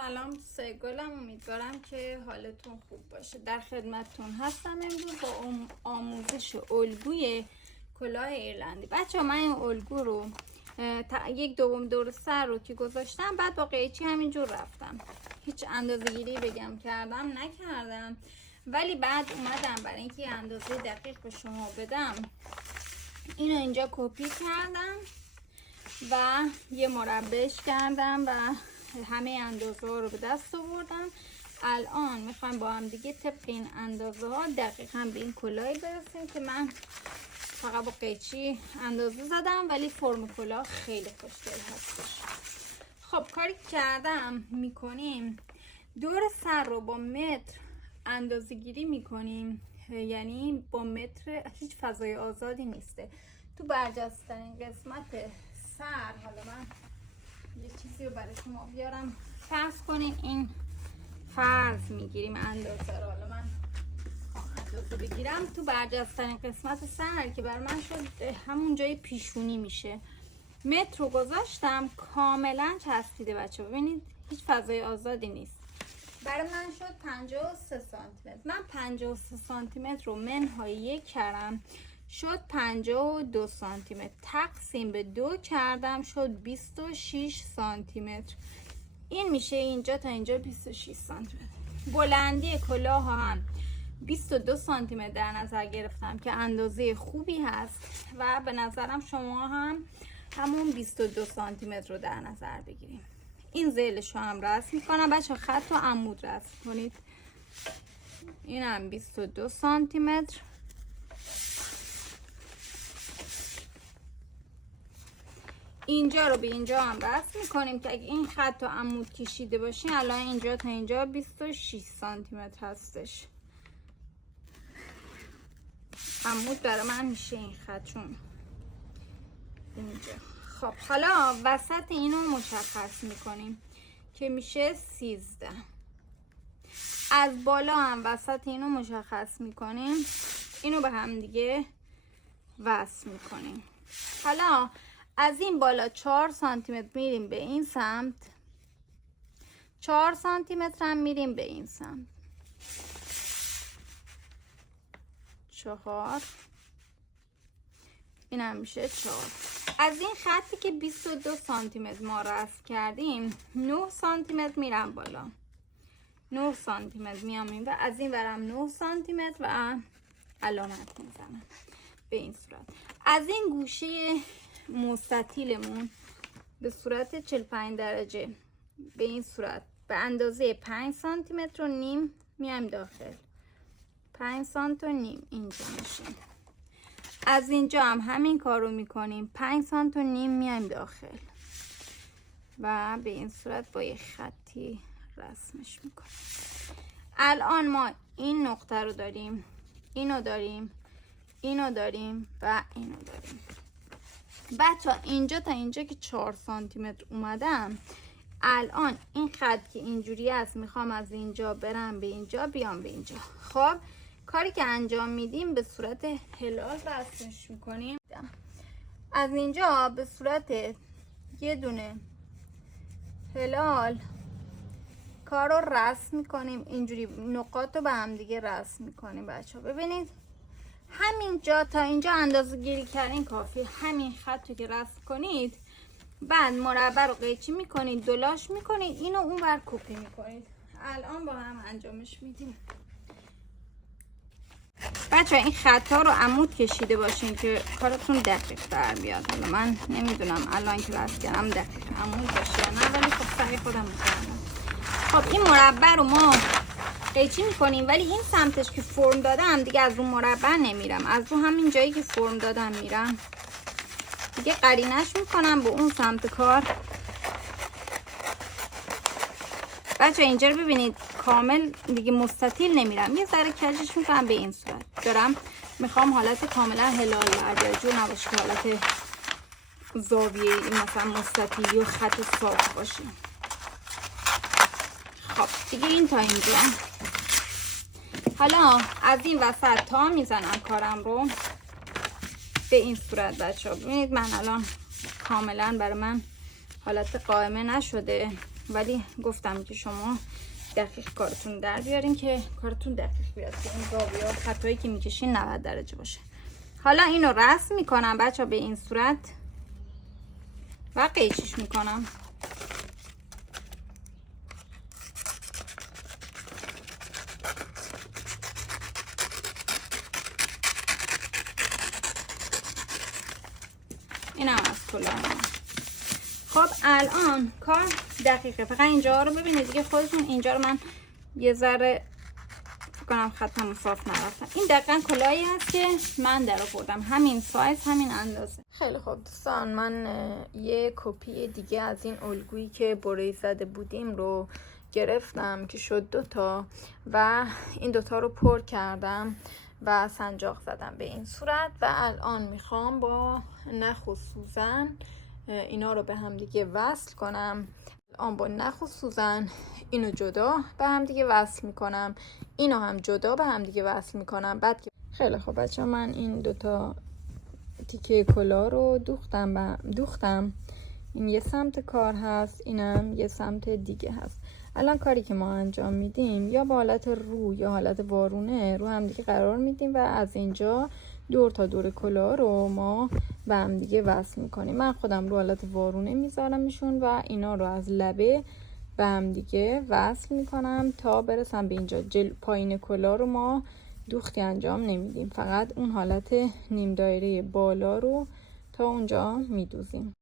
سلام سگلم، امیدوارم که حالتون خوب باشه. در خدمتتون هستم امروز با آموزش الگوی کلاه ایرلندی. بچه ها من این الگو رو یک دوم دور سر رو که گذاشتم، بعد با قیچی همینجور رفتم، هیچ اندازه گیری بگم کردم نکردم، ولی بعد اومدم برای اینکه اندازه دقیق به شما بدم اینو اینجا کپی کردم و یه مربعش کردم و همه اندازه ها رو به دست آوردم. الان میخوایم با هم دیگه طبق این اندازه ها دقیقاً به این کلاهی برسیم که من فقط با قیچی اندازه زدم، ولی فرم کلاه خیلی خوشگل هستش. خب کاری که کردم میکنیم دور سر رو با متر اندازه گیری میکنیم، یعنی با متر، هیچ فضای آزادی نیسته تو برجسته‌ترین قسمت سر. حالا من یه چیزی رو برای شما بیارم. فرض کنین این فرض میگیریم اندازه رو، حالا من اندازه بگیرم تو برجسته‌ترین قسمت سر که بر من شد همون جای پیشونی میشه. متر رو گذاشتم کاملا چسبیده بچه، ببینید هیچ فضای آزادی نیست. برای من شد 53 سانتی متر. من 53 سانتی متر رو منهای 1 کردم، شد 52 سانتی متر. تقسیم به 2 کردم شد 26 سانتی متر. این میشه اینجا تا اینجا 26 سانتی متر. بلندی کلاه هم 22 سانتی متر در نظر گرفتم که اندازه خوبی هست و به نظرم شما هم همون 22 سانتی متر رو در نظر بگیریم. این ذیلش رو هم رسم میکنم بچه، خط و عمود رسم کنید. این هم 22 سانتی متر. اینجا رو به اینجا هم رسم میکنیم که اگه این خط و عمود کشیده باشین الان اینجا تا اینجا 26 سانتی متر هستش. عمود برای من میشه این خط چون اینجا. خب حالا وسط اینو مشخص میکنیم که میشه 13. از بالا هم وسط اینو مشخص میکنیم، اینو به هم دیگه وصل میکنیم. حالا از این بالا 4 سانتی متر میریم به این سمت، 4 سانتی متر هم میریم به این سمت، 4. این هم میشه 4. از این خطی که 22 سانتی متر ما رسم کردیم 9 سانتی متر میرم بالا، 9 سانتی متر میام این و از این ورم 9 سانتی متر و علامت میزنم به این صورت. از این گوشه مستطیلمون به صورت 45 درجه به این صورت به اندازه 5 سانتی متر و نیم میایم داخل، 5 سانتی و نیم اینجا میشه. از اینجا هم همین کار رو میکنیم، 5 سانتی و نیم میایم داخل و به این صورت با یه خطی رسمش میکنیم. الان ما این نقطه رو داریم، اینو داریم، اینو داریم و اینو داریم. بچه اینجا تا اینجا که 4 سانتی متر اومدم، الان این خط که اینجوری است میخوام از اینجا برم به اینجا بیام به اینجا. خب کاری که انجام میدیم به صورت هلال رسمش میکنیم. از اینجا به صورت یه دونه هلال کار رو رسم میکنیم، اینجوری نقاط رو به هم دیگه رسم میکنیم. بچه ببینید همین جا تا اینجا اندازه گیری کردین کافی. همین خط رو که رسم کنید بعد مربع رو قیچی میکنید، دولاش میکنید، اینو اون ور کپی میکنید. الان با هم انجامش میدیم. بچه این خط ها رو عمود کشیده باشین که کارتون دقیق تر بیاد. حالا من نمیدونم الان که رسم کردم دقیق عمود باشه یا نه، ولی خب سعی خودم میکنم. خب این مربع رو ما قیچی میکنیم، ولی این سمتش که فرم دادم دیگه از اون مربع نمیرم، از اون همین جایی که فرم دادم میرم دیگه، قرینش میکنم به اون سمت کار. بچه اینجا رو ببینید کامل دیگه مستطیل نمیرم، یه ذره کجش میکنم به این صورت. دارم میخوام حالت کاملا هلال برجاجو نباشه که حالت زاویه مثلا مستطیلی و خط صاف باشه. خب دیگه این تا اینجا. حالا از این وسط تا میزنم کارم رو به این صورت. بچه ها ببینید من الان کاملا برای من حالت قائمه نشده، ولی گفتم که شما دقیق کارتون در بیارین که کارتون دقیق بیاد که این زاویه خطایی که میکشین 90 درجه باشه. حالا اینو رسم میکنم بچه به این صورت و قیچیش میکنم. اینم از کلاه. خب الان کار دقیقه، فقط اینجا رو ببینید دیگه خودتون. اینجا رو من یه ذره فکر کنم خطم صاف نرفتم. این دقیقا کلاهی هست که من در آوردم، همین سایز همین اندازه. خیلی خوب دوستان، من یه کپی دیگه از این الگویی که بره‌ای زده بودیم رو گرفتم که شد 2 تا و این 2 تا رو پر کردم و سنجاق زدم به این صورت و الان میخوام با نخ و سوزن اینا رو به هم دیگه وصل کنم. الان با نخ و سوزن اینو جدا به هم دیگه وصل میکنم، اینو هم جدا به هم دیگه وصل میکنم. بعد که خیلی خوب بچه من این 2 تا تیکه کلاه رو دوختم. این یه سمت کار هست، اینم یه سمت دیگه هست. الان کاری که ما انجام میدیم یا با حالت رو یا حالت وارونه رو هم دیگه قرار میدیم و از اینجا دور تا دور کلاه رو ما به هم دیگه وصل میکنیم. من خودم رو حالت وارونه میذارمشون و اینا رو از لبه به هم دیگه وصل میکنم تا برسم به اینجا. پایین کلاه رو ما دوختی انجام نمیدیم، فقط اون حالت نیم دایره بالا رو تا اونجا میدوزیم.